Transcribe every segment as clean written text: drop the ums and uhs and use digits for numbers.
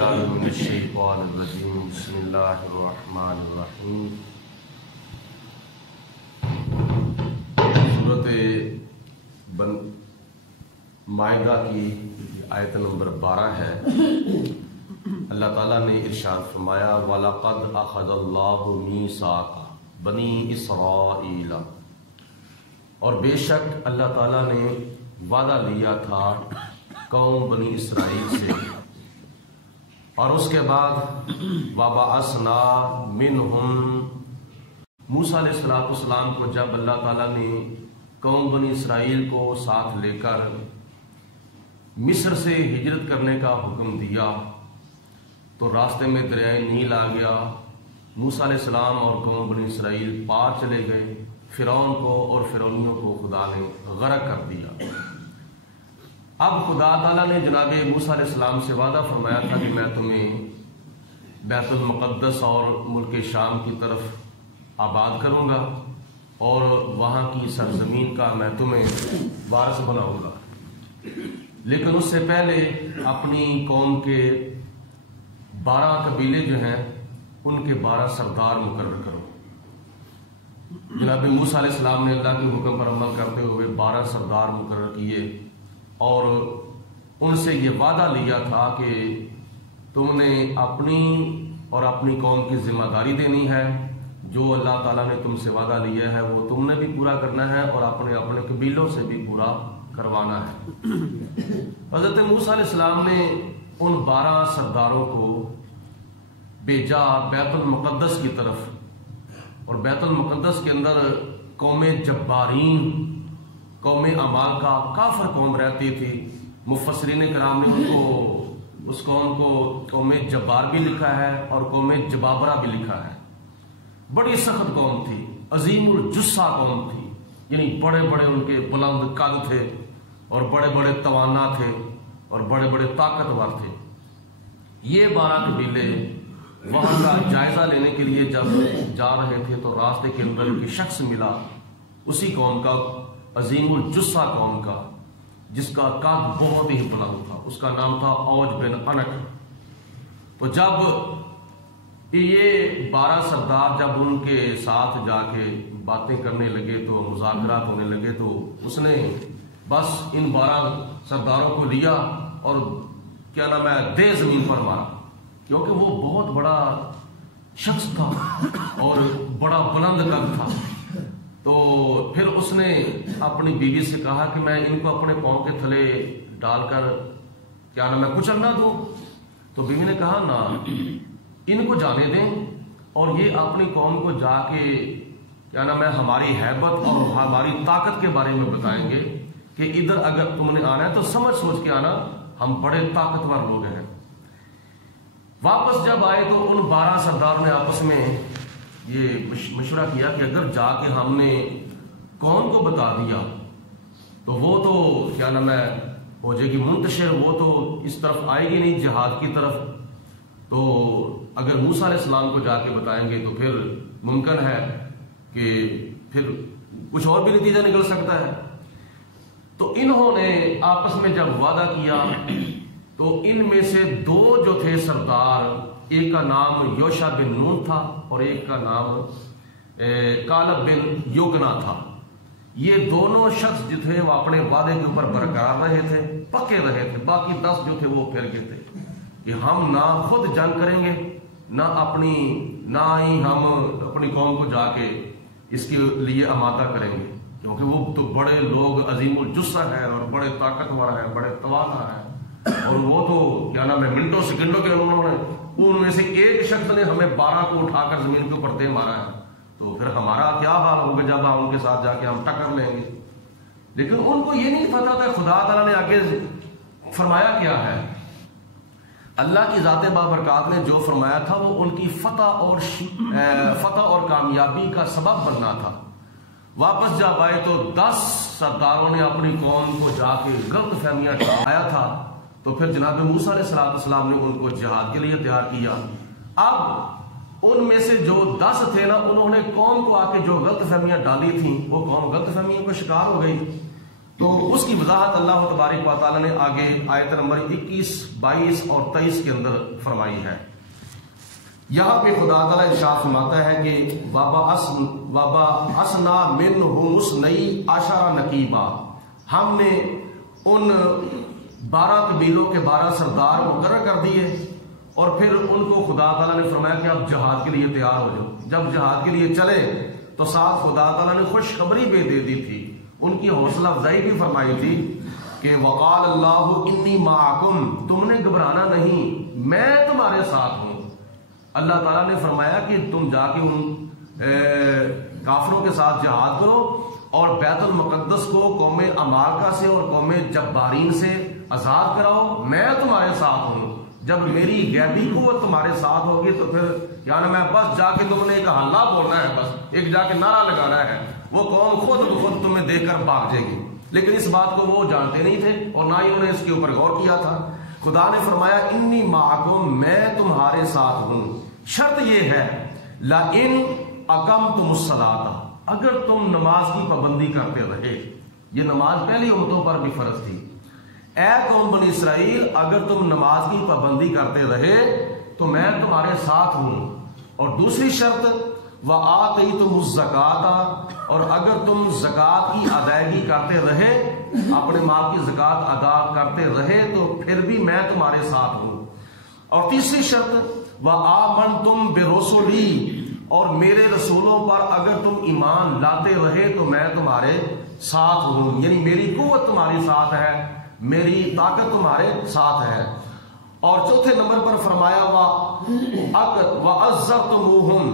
من الشیطان الرجیم بسم اللہ الرحمن الرحیم۔ سورت ماٸدہ کی آیت نمبر 12 ہے۔ اللہ تعالیٰ نے ارشاد فرمایا وَلَقَدْ أَخَذَ اللَّهُ مِيثَاقَ بَنِي إِسْرَائِيلَ، اور بے شک اللہ تعالیٰ نے وعدہ لیا تھا قوم بنی اسرائیل سے، اور اس کے بعد وَبَعَثْنَا مِنْهُمْ، موسیٰ علیہ السلام کو جب اللہ تعالیٰ نے قوم بنی اسرائیل کو ساتھ لے کر مصر سے ہجرت کرنے کا حکم دیا تو راستے میں دریائے نیل آ گیا۔ موسیٰ علیہ السلام اور قوم بنی اسرائیل پار چلے گئے، فرعون کو اور فرعونیوں کو خدا نے غرق کر دیا۔ اب خدا تعالیٰ نے جناب موسیٰ علیہ السلام سے وعدہ فرمایا تھا کہ میں تمہیں بیت المقدس اور ملک شام کی طرف آباد کروں گا اور وہاں کی سرزمین کا میں تمہیں وارث بناؤں گا، لیکن اس سے پہلے اپنی قوم کے 12 قبیلے جو ہیں ان کے 12 سردار مقرر کرو۔ جناب موسیٰ علیہ السلام نے اللہ کے حکم پر عمل کرتے ہوئے 12 سردار مقرر کیے اور ان سے یہ وعدہ لیا تھا کہ تم نے اپنی اور اپنی قوم کی ذمہ داری دینی ہے، جو اللہ تعالیٰ نے تم سے وعدہ لیا ہے وہ تم نے بھی پورا کرنا ہے اور اپنے اپنے قبیلوں سے بھی پورا کروانا ہے۔ حضرت موسیٰ علیہ السلام نے ان 12 سرداروں کو بھیجا بیت المقدس کی طرف، اور بیت المقدس کے اندر قوم جبارین، قوم عمالقہ، کافر قوم رہتی تھی۔ مفسرین کرام نے ان کو اس قوم کو قوم جبار بھی لکھا ہے اور قوم جبابرہ بھی لکھا ہے۔ بڑی سخت قوم تھی، عظیم الجثہ قوم تھی، یعنی بڑے بڑے ان کے بلند قد تھے اور بڑے بڑے توانا تھے اور بڑے بڑے طاقتور تھے۔ یہ 12 قبیلے وہاں کا جائزہ لینے کے لیے جب جا رہے تھے تو راستے کے اندر ایک شخص ملا، اسی قوم کا، عظیم الجثہ قوم کا، جس کا قد بہت ہی بلند تھا، اس کا نام تھا اوج بن انک۔ تو جب یہ 12 سردار جب ان کے ساتھ جا کے باتیں کرنے لگے تو مذاکرات ہونے لگے تو اس نے بس ان 12 سرداروں کو لیا اور کیا نام ہے دے زمین پر مارا، کیونکہ وہ بہت بڑا شخص تھا اور بڑا بلند قد تھا۔ تو پھر اس نے اپنی بیوی سے کہا کہ میں ان کو اپنے پاؤں کے تھلے ڈال کر کیا نام ہے کچل نہ دوں؟ تو بیوی نے کہا نہ، ان کو جانے دیں اور یہ اپنی قوم کو جا کے کیا نام ہے ہماری ہیبت اور ہماری طاقت کے بارے میں بتائیں گے کہ ادھر اگر تم نے آنا ہے تو سمجھ سوچ کے آنا، ہم بڑے طاقتور لوگ ہیں۔ واپس جب آئے تو ان 12 سرداروں نے آپس میں یہ مشورہ کیا کہ اگر جا کے ہم نے قوم کو بتا دیا تو وہ تو کیا نام ہے ہو جائے گی منتشر، وہ تو اس طرف آئے گی نہیں جہاد کی طرف، تو اگر موسیٰ علیہ السلام کو جا کے بتائیں گے تو پھر ممکن ہے کہ پھر کچھ اور بھی نتیجہ نکل سکتا ہے۔ تو انہوں نے آپس میں جب وعدہ کیا تو ان میں سے 2 جو تھے سردار، ایک کا نام یوشع بن نون تھا اور ایک کا نام کالب بن یوگنا تھا۔ یہ دونوں شخص جو تھے وہ اپنے وعدے کے اوپر برقرار رہے تھے، پکے رہے تھے۔ باقی 10 جو تھے وہ پھر گئے تھے کہ ہم نہ خود جنگ کریں گے، نہ ہی ہم اپنی قوم کو جا کے اس کے لیے آمادہ کریں گے، کیونکہ وہ تو بڑے لوگ عظیم الجثہ ہیں اور بڑے طاقتور ہیں، بڑے توانا ہیں، اور وہ تو کیا نام ہے منٹوں سیکنڈوں کے انہوں نے ان میں سے ایک شخص نے ہمیں 12 کو اٹھا کر زمین کے اوپر دے مارا ہے، تو پھر ہمارا کیا حال ہوگا جب ہم ان کے ساتھ جا کے ہم ٹکر لیں گے۔ لیکن ان کو یہ نہیں پتا تھا خدا تعالیٰ نے آگے فرمایا کیا ہے۔ اللہ کی ذات بابرکات نے جو فرمایا تھا وہ ان کی فتح اور کامیابی کا سبب بننا تھا۔ واپس جب آئے تو 10 سرداروں نے اپنی قوم کو جا کے غلط فہمیاں ڈالا تھا، تو پھر جناب موسیٰ علیہ السلام نے ان کو جہاد کے لیے تیار کیا۔ اب ان میں سے جو 10 تھے نا، انہوں نے قوم کو آ کے جو غلط فہمیاں ڈالی تھیں وہ قوم غلط فہمیوں کا شکار ہو گئی۔ تو اس کی وضاحت اللہ تبارک و تعالیٰ نے آگے آیت نمبر 21، 22 اور 23 کے اندر فرمائی ہے۔ یہاں پہ خدا تعالیٰ ارشاد فرماتا ہے کہ وَبَعَثْنَا مِنْهُمُ اثْنَيْ عَشَرَ نَقِيبًا، ہم نے ان 12 قبیلوں کے 12 سردار مقرر کر دیے، اور پھر ان کو خدا تعالیٰ نے فرمایا کہ اب جہاد کے لیے تیار ہو جاؤ۔ جب جہاد کے لیے چلے تو ساتھ خدا تعالیٰ نے خوشخبری بھی دے دی تھی، ان کی حوصلہ افزائی بھی فرمائی تھی کہ وقال اللہ انی معکم، تم نے گھبرانا نہیں، میں تمہارے ساتھ ہوں۔ اللہ تعالیٰ نے فرمایا کہ تم جا کے ان کافروں کے ساتھ جہاد کرو اور بیت المقدس کو قوم امالکہ سے اور قوم جبارین سے آزاد کراؤ، میں تمہارے ساتھ ہوں۔ جب میری غیبی قوت تمہارے ساتھ ہوگی تو پھر یعنی میں بس جا کے تم نے ایک حلہ بولنا ہے، بس ایک جا کے نعرہ لگانا ہے، وہ قوم خود بخود تمہیں دیکھ کر بھاگ جائے گی۔ لیکن اس بات کو وہ جانتے نہیں تھے اور نہ ہی انہوں نے اس کے اوپر غور کیا تھا۔ خدا نے فرمایا انی معکم، میں تمہارے ساتھ ہوں، شرط یہ ہے لئن اقمتم الصلاۃ، اگر تم نماز کی پابندی کرتے رہے۔ یہ نماز پہلی امتوں پر بھی فرض تھی۔ اے قوم بنی اسرائیل، اگر تم نماز کی پابندی کرتے رہے تو میں تمہارے ساتھ ہوں۔ اور دوسری شرط وآتیتم الزکاۃ، اور اگر تم زکوٰۃ کی ادائیگی کرتے رہے، اپنے مال کی زکوٰۃ ادا کرتے رہے تو پھر بھی میں تمہارے ساتھ ہوں۔ اور تیسری شرط وآمنتم برسلی، اور میرے رسولوں پر اگر تم ایمان لاتے رہے تو میں تمہارے ساتھ ہوں، یعنی میری قوت تمہارے ساتھ ہے، میری طاقت تمہارے ساتھ ہے۔ اور چوتھے نمبر پر فرمایا وَعَزَّرْتُمُوهُمْ،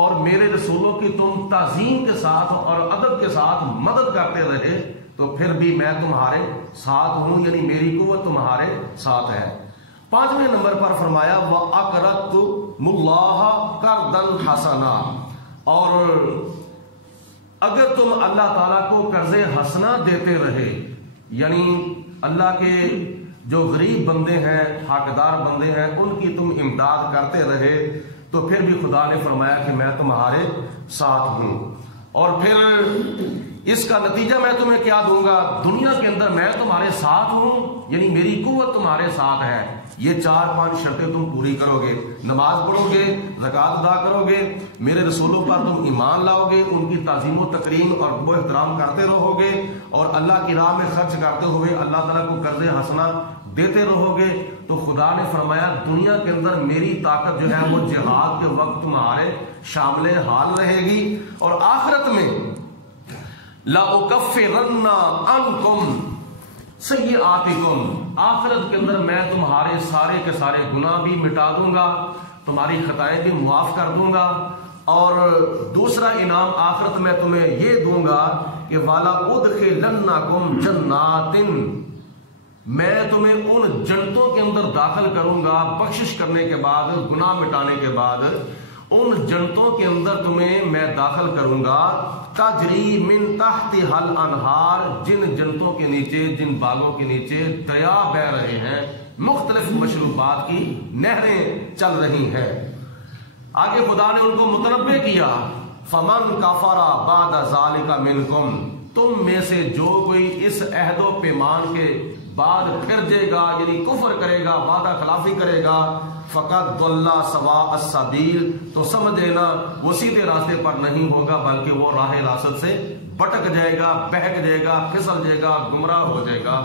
اور میرے رسولوں کی تم تعظیم کے ساتھ اور ادب کے ساتھ مدد کرتے رہے تو پھر بھی میں تمہارے ساتھ ہوں، یعنی میری قوت تمہارے ساتھ ہے۔ پانچویں نمبر پر فرمایا وَأَقْرَضْتُمُ اللَّهَ قَرْضًا حَسَنًا، اور اگر تم اللہ تعالیٰ کو قرض حسنہ دیتے رہے، یعنی اللہ کے جو غریب بندے ہیں، حقدار بندے ہیں، ان کی تم امداد کرتے رہے تو پھر بھی خدا نے فرمایا کہ میں تمہارے ساتھ ہوں۔ اور پھر اس کا نتیجہ میں تمہیں کیا دوں گا، دنیا کے اندر میں تمہارے ساتھ ہوں، یعنی میری قوت تمہارے ساتھ ہے۔ یہ 4-5 شرطیں تم پوری کرو گے، نماز پڑھو گے، زکوٰۃ ادا کرو گے، میرے رسولوں پر تم ایمان لاؤ گے، ان کی تعظیم و تکریم اور ادب و احترام کرتے رہو گے، اور اللہ کی راہ میں خرچ کرتے ہوئے اللہ تعالیٰ کو قرض حسنہ دیتے رہو گے، تو خدا نے فرمایا دنیا کے اندر میری طاقت جو ہے وہ جہاد کے وقت تمہارے شامل حال رہے گی، اور آخرت میں لَأُكَفِّرَنَّ عَنْكُمْ سَيِّئَاتِكُمْ، آخرت کے اندر میں تمہارے سارے کے سارے گناہ بھی مٹا دوں گا، تمہاری خطائیں بھی معاف کر دوں گا، اور دوسرا انعام آخرت میں تمہیں یہ دوں گا کہ وَلَا أُدْخِلَنَّكُمْ جَنَّاتٍ، میں تمہیں ان جنتوں کے اندر داخل کروں گا، بخشش کرنے کے بعد، گناہ مٹانے کے بعد ان جنتوں کے اندر تمہیں میں داخل کروں گا، تجری من تحتھا الانہار، جن جنتوں کے نیچے، جن باغوں کے نیچے دریا بہ رہے ہیں، مختلف مشروبات کی نہریں چل رہی ہیں۔ آگے خدا نے ان کو متنبہ کیا فمن کفر بعد ذلک منکم، تم میں سے جو کوئی اس عہد و پیمان کے بعد پھر جائے گا، یعنی کفر کرے گا، وعدہ خلافی کرے گا، فقط ضل سواء السبیل، تو سمجھ لینا وہ سیدھے راستے پر نہیں ہوگا بلکہ وہ راہ راست سے بھٹک جائے گا، بہک جائے گا، پھسل جائے گا، گمراہ ہو جائے گا۔